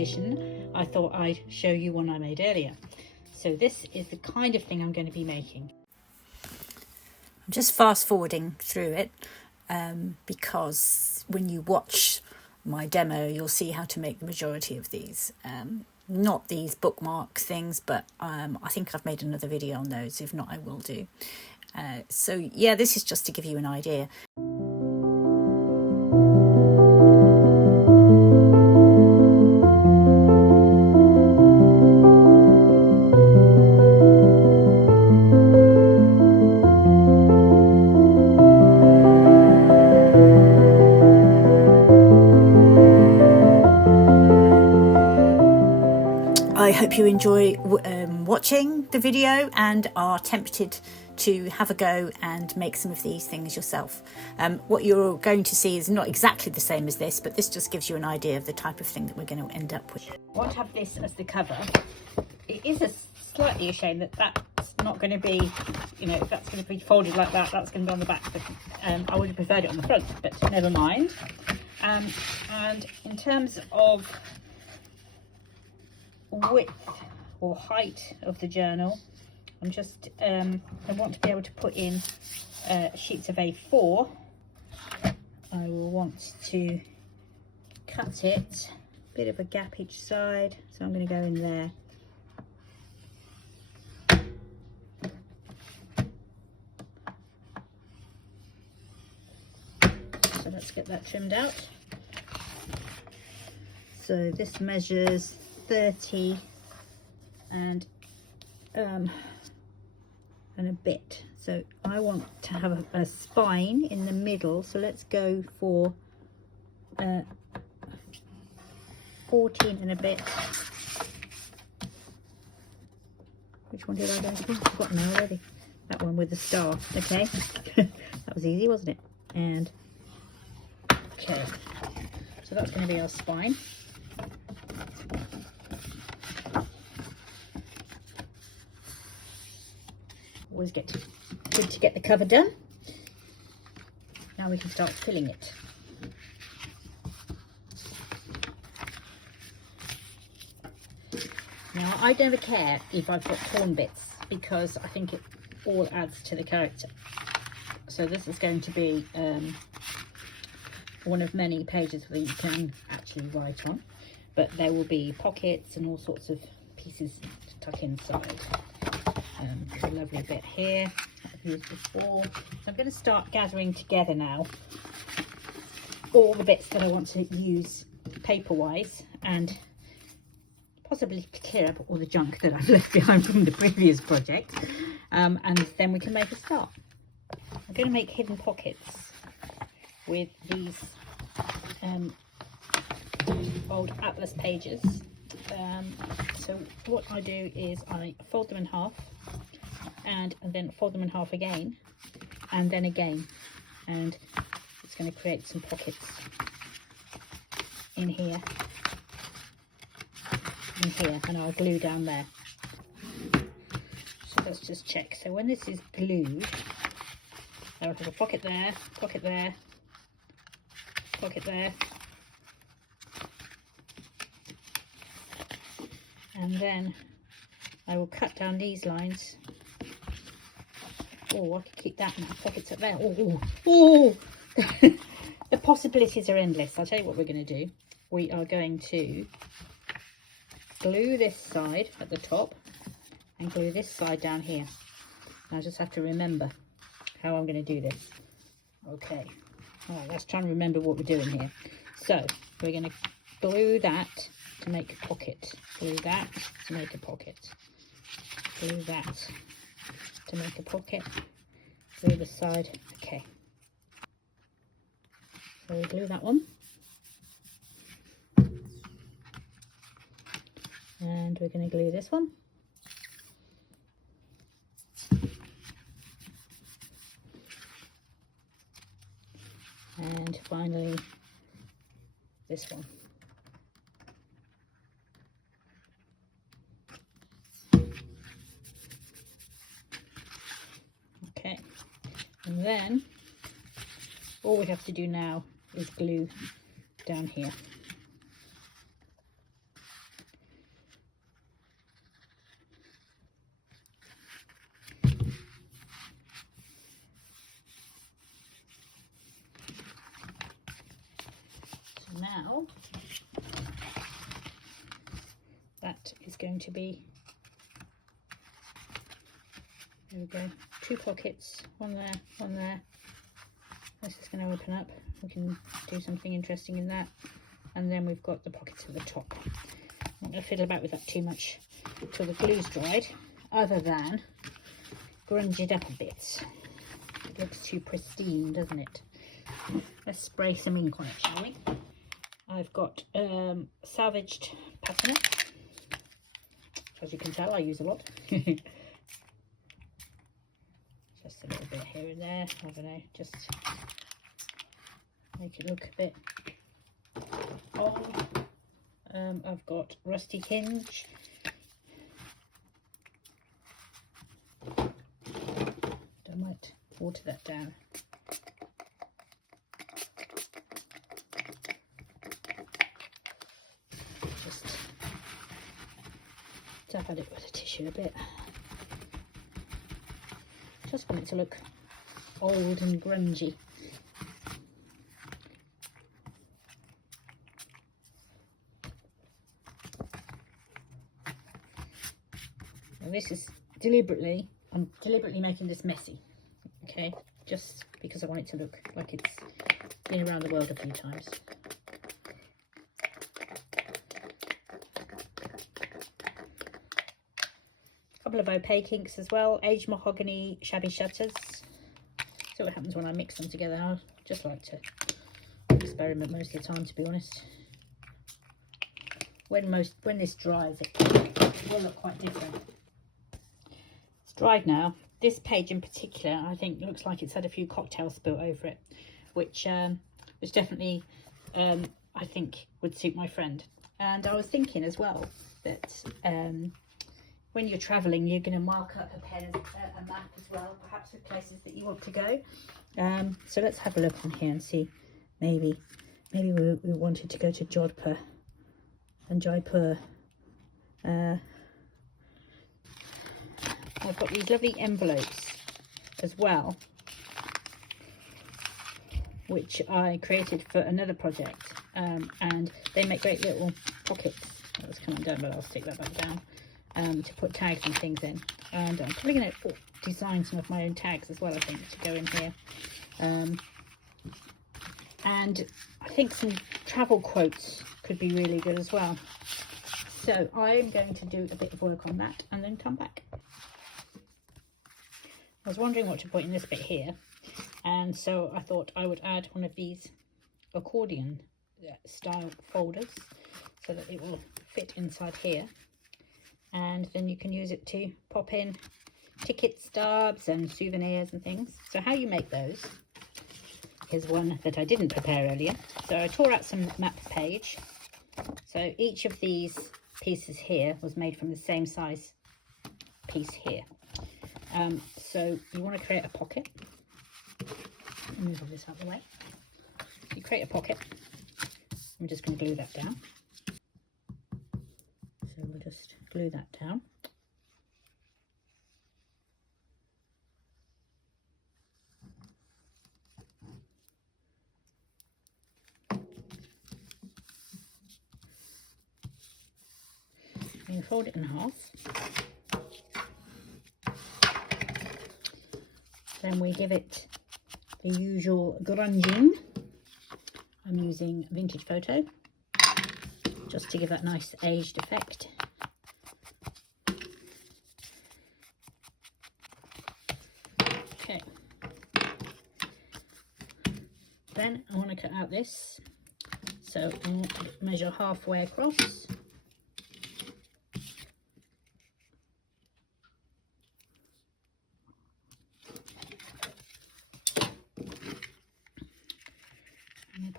edition, I thought I'd show you one I made earlier. So this is the kind of thing I'm going to be making. I'm just fast forwarding through it because when you watch my demo, you'll see how to make the majority of these. Not these bookmark things, but I think I've made another video on those. If not, I will do. So yeah, this is just to give you an idea. I hope you enjoy watching the video and are tempted to have a go and make some of these things yourself. What you're going to see is not exactly the same as this, but this just gives you an idea of the type of thing that we're going to end up with. I want to have this as the cover. It is slightly a shame that that's not going to be, you know, if that's going to be folded like that, that's going to be on the back. But I would have preferred it on the front, but never mind. And in terms of width or height of the journal, I'm just I want to be able to put in sheets of A4. I will want to cut it, a bit of a gap each side, so I'm going to go in there. So let's get that trimmed out. So this measures 30 and a bit, so I want to have a spine in the middle, so let's go for 14 and a bit. Which one did I go for? I've forgotten now already. That one with the star. Okay. That was easy, wasn't it? And okay, so that's going to be our spine. Always good to get the cover done. Now we can start filling it. Now I never care if I've got torn bits because I think it all adds to the character. So this is going to be one of many pages that you can actually write on, but there will be pockets and all sorts of pieces to tuck inside. There's a lovely bit here that I've used before. So I'm going to start gathering together now all the bits that I want to use paper-wise and possibly clear up all the junk that I've left behind from the previous project, and then we can make a start. I'm going to make hidden pockets with these old atlas pages. So what I do is I fold them in half and then fold them in half again and then again, and it's going to create some pockets in here and here, and I'll glue down there. So let's just check. So when this is glued, I'll have a pocket there, pocket there, pocket there, and then I will cut down these lines. Oh, I could keep that in my pockets up there. Oh. The possibilities are endless. I'll tell you what we're going to do. We are going to glue this side at the top and glue this side down here. And I just have to remember how I'm going to do this. Okay. All right, let's try and remember what we're doing here. So we're going to glue that to make a pocket. Glue that to make a pocket. Glue that to make a pocket. Glue the side. Okay. So we glue that one. And we're going to glue this one. And finally this one. Okay, and then all we have to do now is glue down here. well. That is going to be, there we go, 2 pockets, one there, one there. This is going to open up, we can do something interesting in that. And then we've got the pockets at the top. I'm not going to fiddle about with that too much until the glue's dried, other than grunge it up a bit. It looks too pristine, doesn't it? Let's spray some ink on it, shall we? I've got salvaged patina. As you can tell, I use a lot. Just a little bit here and there, I don't know, just make it look a bit old. I've got rusty hinge. I might water that down. Just dab at it with a tissue a bit. Just want it to look old and grungy. And this is deliberately, I'm deliberately making this messy, okay? Just because I want it to look like it's been around the world a few times. Couple of opaque inks as well, aged mahogany, shabby shutters. See what happens when I mix them together. I just like to experiment most of the time, to be honest. When this dries, it will look quite different. It's dried now. This page in particular, I think, looks like it's had a few cocktails spilt over it, which definitely I think would suit my friend. And I was thinking as well that when you're travelling, you're going to mark up a map as well, perhaps with places that you want to go. So let's have a look on here and see. Maybe we wanted to go to Jodhpur and Jaipur. I've got these lovely envelopes as well, which I created for another project, and they make great little pockets. That was coming down, but I'll stick that back down. To put tags and things in, and I'm probably going to design some of my own tags as well, I think, to go in here. And I think some travel quotes could be really good as well. So I'm going to do a bit of work on that and then come back. I was wondering what to put in this bit here, and so I thought I would add one of these accordion-style folders so that it will fit inside here. And then you can use it to pop in ticket stubs and souvenirs and things. So how you make those, here's one that I didn't prepare earlier. So I tore out some map page. So each of these pieces here was made from the same size piece here. So you want to create a pocket. Move all this out of the way. So you create a pocket. I'm just going to glue that down. So we'll just glue that down. You fold it in half. Then we give it the usual grunging. I'm using vintage photo just to give that nice aged effect. Okay. Then I want to cut out this. So I want to measure halfway across.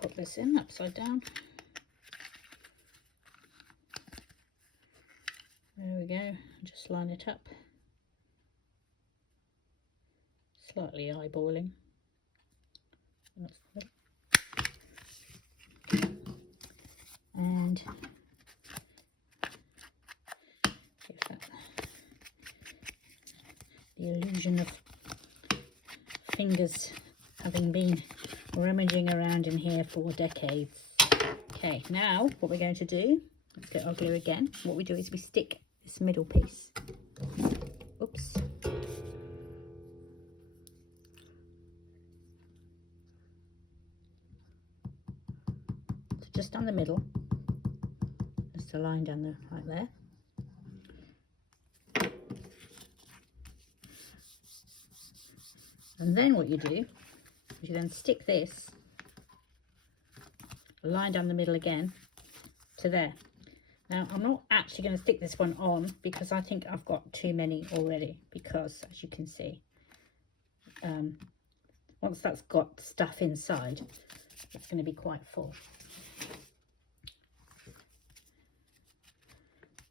Put this in upside down. There we go. Just line it up. Slightly eyeballing. And give that the illusion of fingers having been rummaging around in here for decades. Okay, now what we're going to do, let's get our glue again. What we do is we stick this middle piece. Oops. So just down the middle, just a line down there, right there. And then what you do is you then stick this line down the middle again to there. Now I'm not actually going to stick this one on because I think I've got too many already, because as you can see, once that's got stuff inside, it's going to be quite full.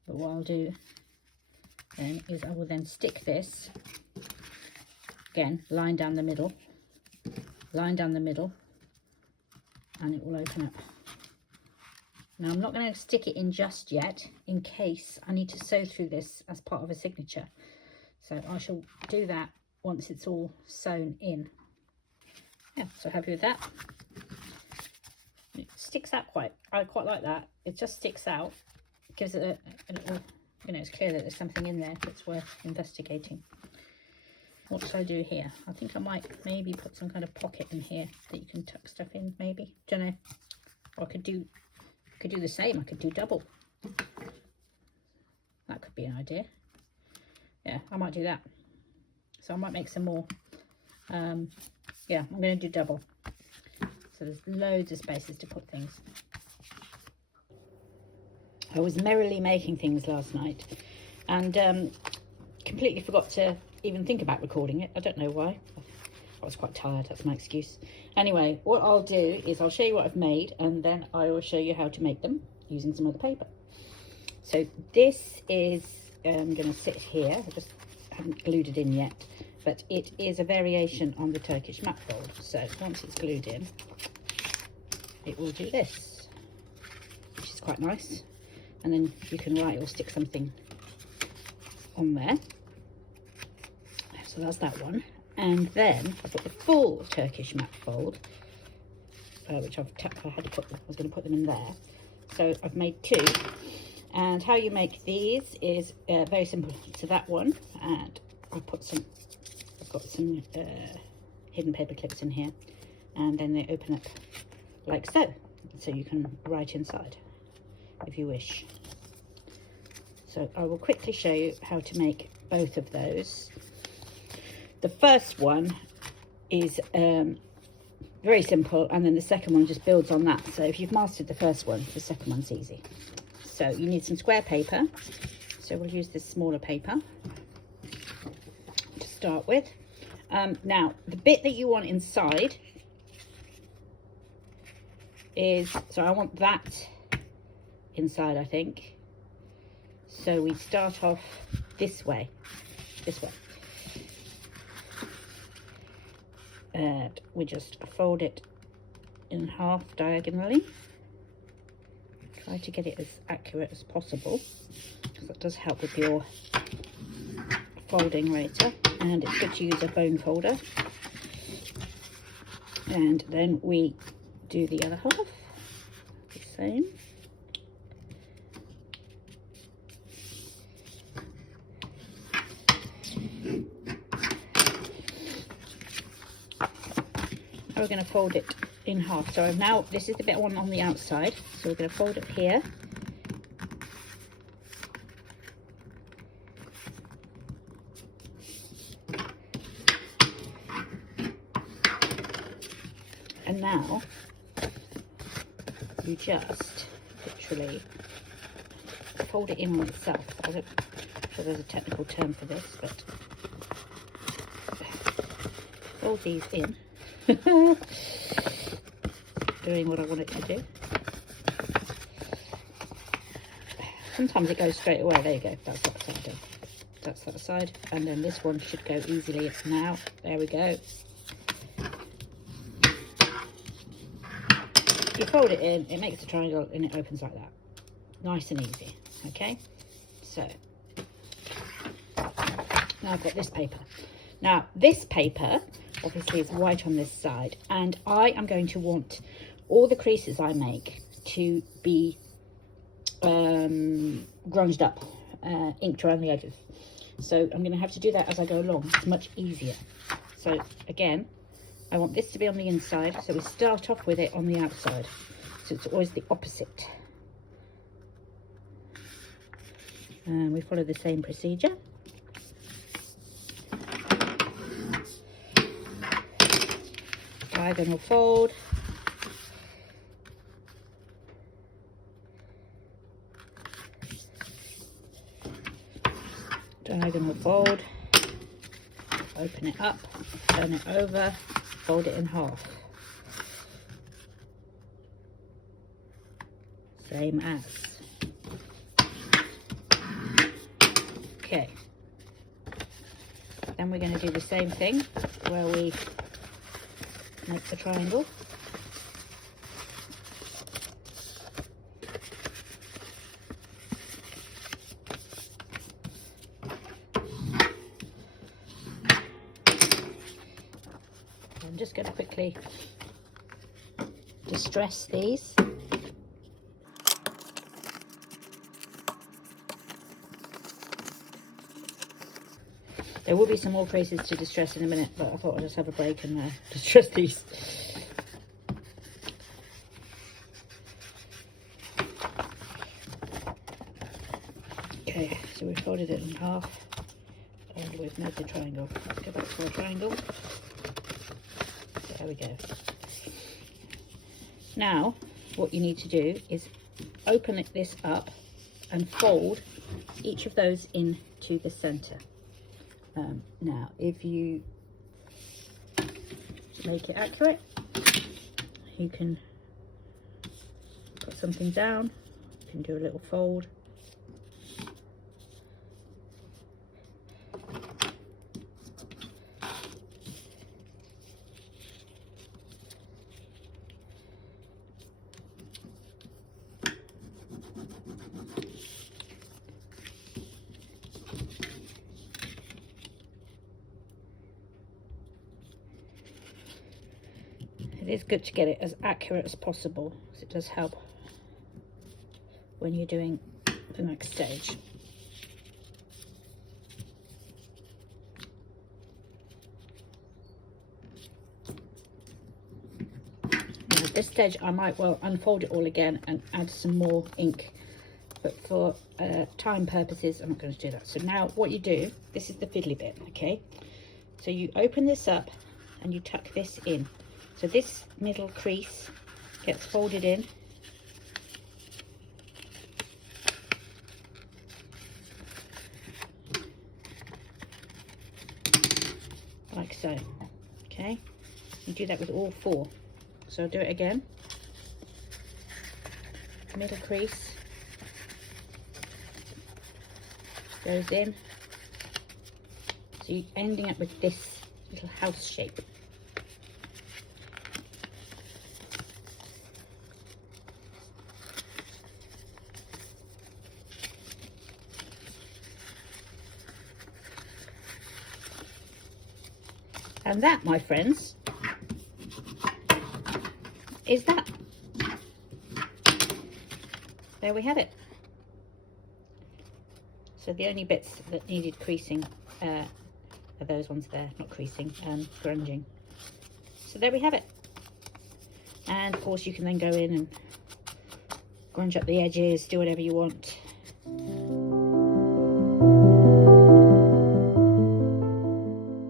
But what I'll do then is I will then stick this again, line down the middle, and it will open up. Now I'm not going to stick it in just yet, in case I need to sew through this as part of a signature. So I shall do that once it's all sewn in. Yeah, so happy with that. It sticks out I quite like that. It just sticks out. It gives it a little, you know, it's clear that there's something in there that's worth investigating. What should I do here? I think I might maybe put some kind of pocket in here that you can tuck stuff in, maybe. Don't know. Or I could do the same. I could do double. That could be an idea. Yeah, I might do that. So I might make some more. Yeah, I'm going to do double. So there's loads of spaces to put things. I was merrily making things last night and completely forgot to even think about recording it. I don't know why. I was quite tired, that's my excuse. Anyway, what I'll do is I'll show you what I've made, and then I will show you how to make them using some other paper. So this is going to sit here. I just haven't glued it in yet, but it is a variation on the Turkish Map Fold. So once it's glued in, it will do this, which is quite nice. And then you can write or stick something on there. So that's that one. And then I've got the full Turkish Map Fold, which I was going to put them in there. So I've made two. And how you make these is very simple to that one. And I've got some hidden paper clips in here, and then they open up like so. So you can write inside if you wish. So I will quickly show you how to make both of those. The first one is very simple, and then the second one just builds on that. So if you've mastered the first one, the second one's easy. So you need some square paper. So we'll use this smaller paper to start with. Now, the bit that you want inside is, so I want that inside, I think. So we start off this way. And we just fold it in half diagonally. Try to get it as accurate as possible, because that does help with your folding later. And it's good to use a bone folder. And then we do the other half the same. We're going to fold it in half. So now this is the bit on the outside, so we're going to fold it here, and now you just literally fold it in on itself. I'm not sure there's a technical term for this, but fold these in. Doing what I want it to do. Sometimes it goes straight away. There you go. That's that side done. That's that side, and then this one should go easily now. There we go. You fold it in, it makes a triangle, and it opens like that. Nice and easy. Okay. So now I've got this paper. Now this paper obviously is white on this side, and I am going to want all the creases I make to be grunged up, inked around the edges. So I'm going to have to do that as I go along. It's much easier. So again, I want this to be on the inside, so we start off with it on the outside. So it's always the opposite. And we follow the same procedure. Diagonal fold. Diagonal fold. Open it up, turn it over, fold it in half. Same as. Okay. Then we're going to do the same thing where we make the triangle. I'm just going to quickly distress these. There will be some more creases to distress in a minute, but I thought I'd just have a break and distress these. Okay, so we've folded it in half and we've made the triangle. Let's go back to our triangle. There we go. Now, what you need to do is open this up and fold each of those into the center. Now, if you make it accurate, you can put something down, you can do a little fold. It is good to get it as accurate as possible, because it does help when you're doing the next stage. Now at this stage I might well unfold it all again and add some more ink, but for time purposes I'm not going to do that. So now what you do, this is the fiddly bit, okay? So you open this up and you tuck this in. So this middle crease gets folded in. Like so, okay? You do that with all four. So I'll do it again. Middle crease goes in. So you're ending up with this little house shape. And that, my friends, is that. There we have it. So the only bits that needed creasing are those ones there, not creasing, grunging. So there we have it. And of course you can then go in and grunge up the edges, do whatever you want.